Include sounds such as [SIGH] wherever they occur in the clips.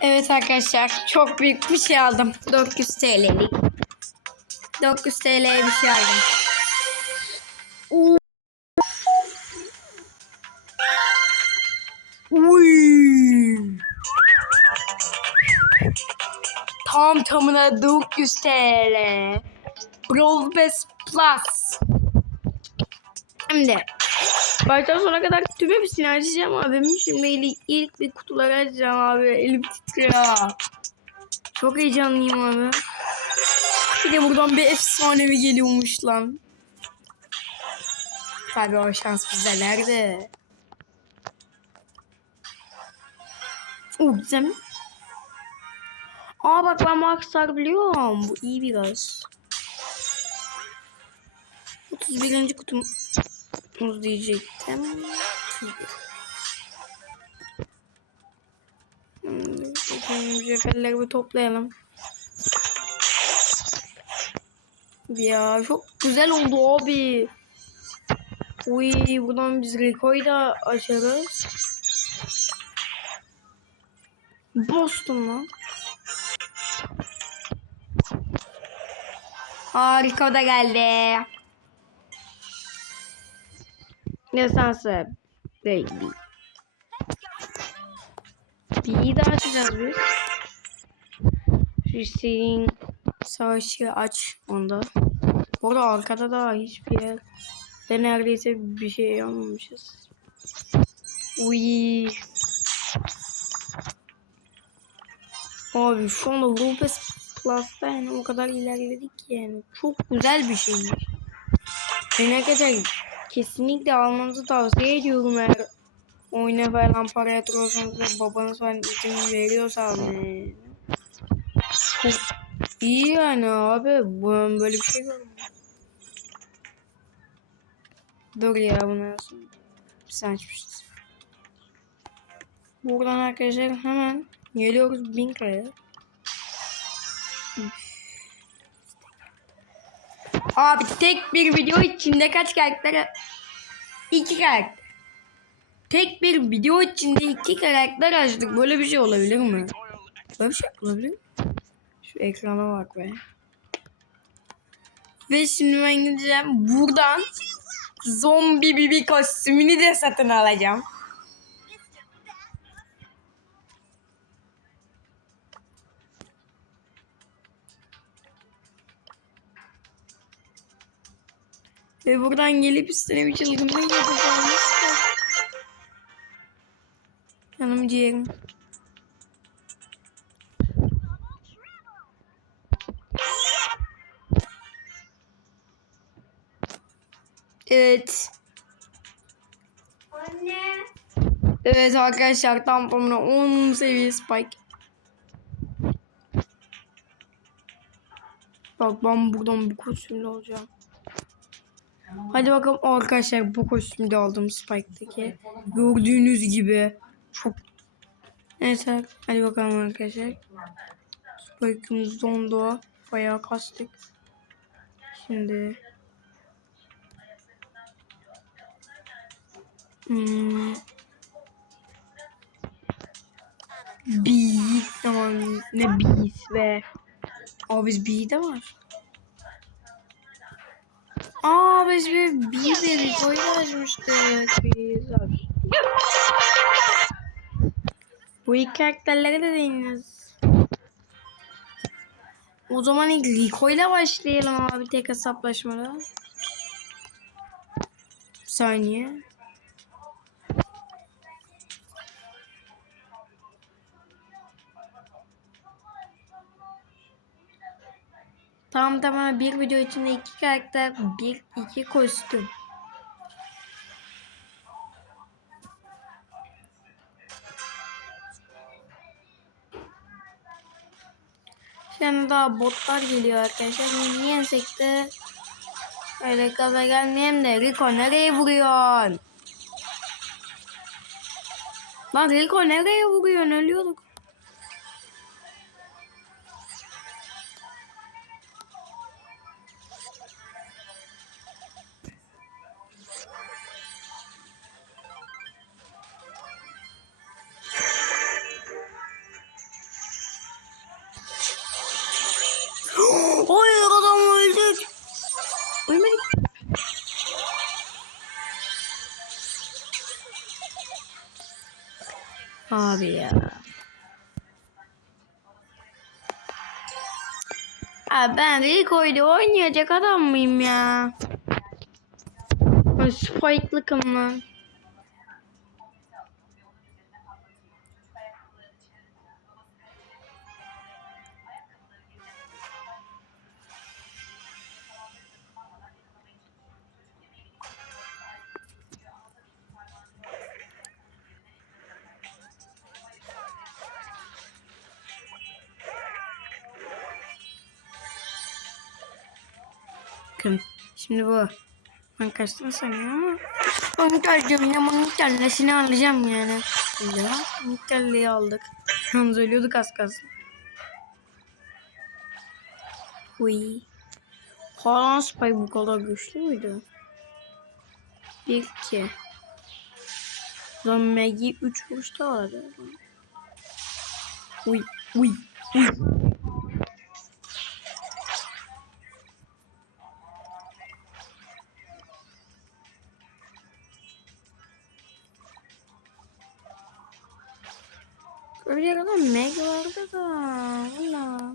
Evet arkadaşlar çok büyük bir şey aldım. 400 TL'lik. 400 TL'ye bir şey aldım. Uy. Tam tamına 400 TL. Brawl Pass Plus. Şimdi baştan sona kadar tüm hepsini açacağım abim. Şimdi ilk, ilk bir kutuları açacağım abi. Elim titriyor. Çok heyecanlıyım abi. Bir de buradan bir efsanevi geliyormuş lan. Tabii o şans bize nerede? Oo güzel mi? Aa bak ben Maxstar biliyorum. Bu iyi biraz. 31. kutum Muz diyecektim. Hmm, Bakalım cefelleri bir toplayalım. Ya çok güzel oldu abi. Uy buradan biz Rico'yu da açarız. Boston lan. Harika da geldi. Nesansı baby. B'yi de açacağız biz. Hüseyin savaşı aç onda. Orada arkada da hiçbir yer. Ve neredeyse bir şey almamışız. Uy. Abi şu anda Rupes Plus'ta yani o kadar ilerledik ki yani. Çok güzel bir şeymiş. Yani arkadaşlar kesinlikle almanızı tavsiye ediyorum eğer oyuna falan para yatırıyorsanız ve babanız falan izin veriyorsa almayı. Çok iyi yani abi. Ben böyle bir şey görmedim. Dur ya bunu yazın. Biz açmışız. Buradan arkadaşlar hemen geliyoruz Binkra'ya. Abi tek bir video içinde kaç karakter? İki karakter. Tek bir video içinde iki karakter açtık. Böyle bir şey olabilir mi? Böyle bir şey olabilir mi? Şu ekrana bak be. Ve şimdi ben gideceğim buradan zombi bibi kostümünü de satın alacağım. Ve buradan gelip üstüne bir çılgınlık yapacağım. Canım ciğerim. Evet. Anne. Evet arkadaşlar tam tamına 10 seviye spike. Bak ben buradan bir kostümle alacağım. Hadi bakalım arkadaşlar bu kostümü de aldım Spike'daki. Gördüğünüz gibi çok Evet hadi bakalım arkadaşlar. Spike'ımız dondu. Bayağı kastık. Şimdi Hmm. Beat tamam ne beat be. Aa biz beat'e var. Aa biz bir dedik oyun açmıştık biz. Bu ilk karakterlere de değiniz. O zaman ilk Rico ile başlayalım abi tek hesaplaşmada. Bir saniye. Tam tamına bir video içinde iki karakter, bir iki kostüm. Şimdi daha botlar geliyor arkadaşlar. Niye yensek de öyle kaza gelmeyeyim de Rico nereye vuruyorsun? Lan Rico nereye vuruyorsun? Ölüyorduk. Abi ya. Abi ben Rico ile oynayacak adam mıyım ya? Spike'lıkım lan. Bakın şimdi bu. Ben kaçtığını sanıyorum ama. Tercihim yine bunun kellesini alacağım yani. Ya kelleyi aldık. [LAUGHS] Yalnız ölüyorduk az kalsın. Uy. Hala Spy bu kadar güçlü müydü? 1 2 Lan Maggie 3 vuruşta vardı. Uy uy uy. Öyle kadar Meg vardı da. Valla.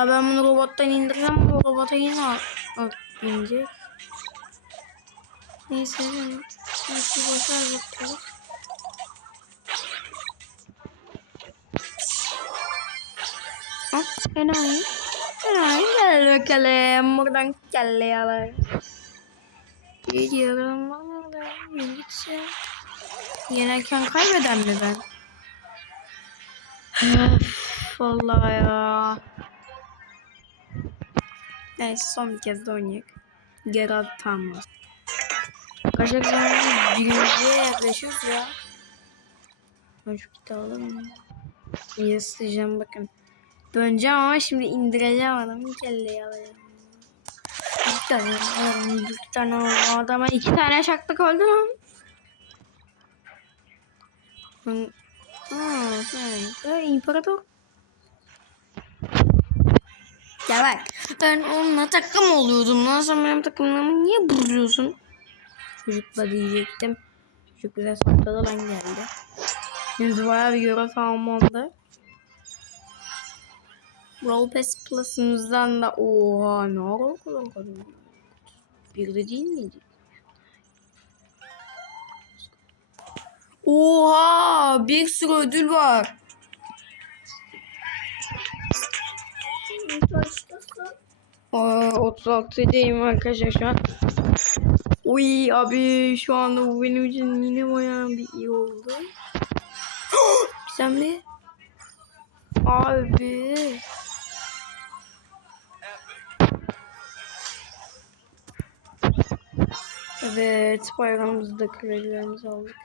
Aa ben bunu robottan indireceğim ama robota yine al, al inecek. Neyse neyse boşver bakalım. Enayi. Enayi gel bakalım buradan kelle alalım. Gidiyorum gideceğim. Yenerken kaybeden mi ben? Vallahi ya. Neyse son bir kez de oynayalım. Geralt Thomas. Kaçak zamanı birinciye yaklaşıyoruz ya. Ben şu kitabı mı? Yaslayacağım bakın. Döneceğim ama şimdi indireceğim adamı kelleyi alacağım. Bir tane alırım, bir tane alırım. Adama iki tane şaklık oldu lan. Aa, evet. İmparator. Ya ben onunla takım oluyordum lan sen benim takımlarımı niye bozuyorsun? Çocukla diyecektim. Çocuk bize sakladı lan geldi. Şimdi bayağı bir görev almamda. Roll Pass Plus'ımızdan da oha ne ara o kadar kadın. Bir de değil miydi? Oha bir sürü ödül var. Aa, 36'dayım arkadaşlar şu an. Uy abi şu anda bu benim için yine bayağı bir iyi oldu. [GASPS] Sen mi? Abi. Evet bayramımızda kredilerimizi aldık.